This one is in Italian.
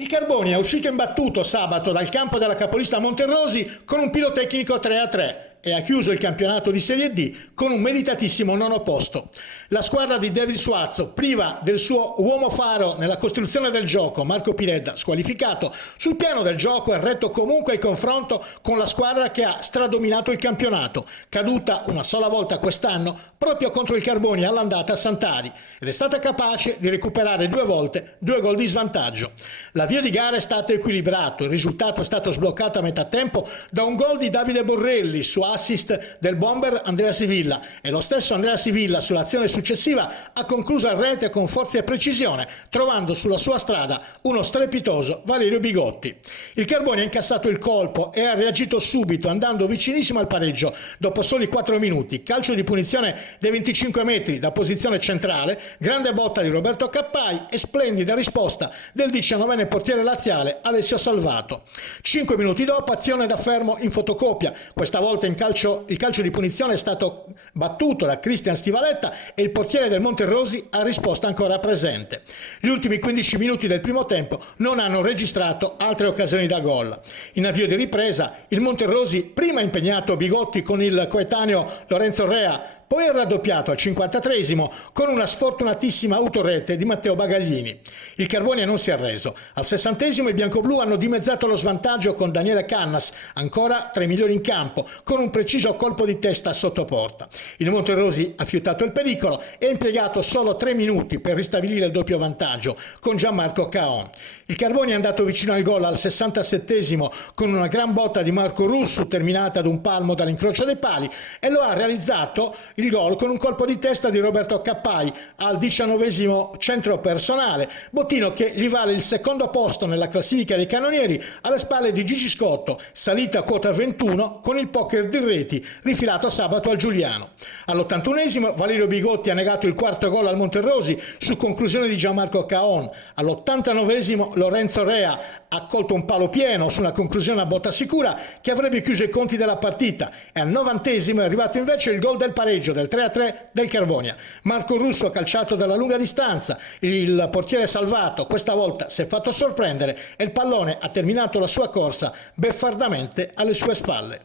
Il Carboni è uscito imbattuto sabato dal campo della capolista Monterosi con un pirotecnico 3-3 e ha chiuso il campionato di Serie D con un meritatissimo nono posto. La squadra di David Suazo, priva del suo uomo faro nella costruzione del gioco, Marco Piredda, squalificato, sul piano del gioco ha retto comunque il confronto con la squadra che ha stradominato il campionato, caduta una sola volta quest'anno proprio contro il Carboni all'andata a Sant'Ari, ed è stata capace di recuperare due volte 2 gol di svantaggio. L'avvio di gara è stato equilibrato, il risultato è stato sbloccato a metà tempo da un gol di Davide Borrelli su assist del bomber Andrea Sivilla, e lo stesso Andrea Sivilla sull'azione successiva ha concluso a rete con forza e precisione, trovando sulla sua strada uno strepitoso Valerio Bigotti. Il Carboni ha incassato il colpo e ha reagito subito, andando vicinissimo al pareggio dopo soli 4 minuti. Calcio di punizione dei 25 metri da posizione centrale, grande botta di Roberto Cappai e splendida risposta del 19enne portiere laziale Alessio Salvato. 5 minuti dopo azione da fermo in fotocopia, questa volta il calcio di punizione è stato battuto da Cristian Stivaletta e il portiere del Monterosi ha risposto ancora presente. Gli ultimi 15 minuti del primo tempo non hanno registrato altre occasioni da gol. In avvio di ripresa il Monterosi prima ha impegnato Bigotti con il coetaneo Lorenzo Rea, poi ha raddoppiato al 53esimo con una sfortunatissima autorete di Matteo Bagaglini. Il Carboni non si è arreso. Al 60esimo i biancoblù hanno dimezzato lo svantaggio con Daniele Cannas, ancora tra i migliori in campo, con un preciso colpo di testa sotto porta. Il Monterosi ha fiutato il pericolo e ha impiegato solo 3 minuti per ristabilire il doppio vantaggio con Gianmarco Caon. Il Carboni è andato vicino al gol al 67esimo con una gran botta di Marco Russo terminata ad un palmo dall'incrocio dei pali, e lo ha realizzato il gol con un colpo di testa di Roberto Cappai al 19esimo centro personale, bottino che gli vale il secondo posto nella classifica dei cannonieri alle spalle di Gigi Scotto, salita a quota 21 con il poker di reti rifilato sabato al Giuliano. All'81esimo Valerio Bigotti ha negato il quarto gol al Monterosi su conclusione di Gianmarco Caon. All'89esimo Lorenzo Rea ha colto un palo pieno su una conclusione a botta sicura che avrebbe chiuso i conti della partita, e al 90esimo è arrivato invece il gol del pareggio del 3-3 del Carbonia. Marco Russo ha calciato dalla lunga distanza, il portiere Salvato questa volta si è fatto sorprendere e il pallone ha terminato la sua corsa beffardamente alle sue spalle.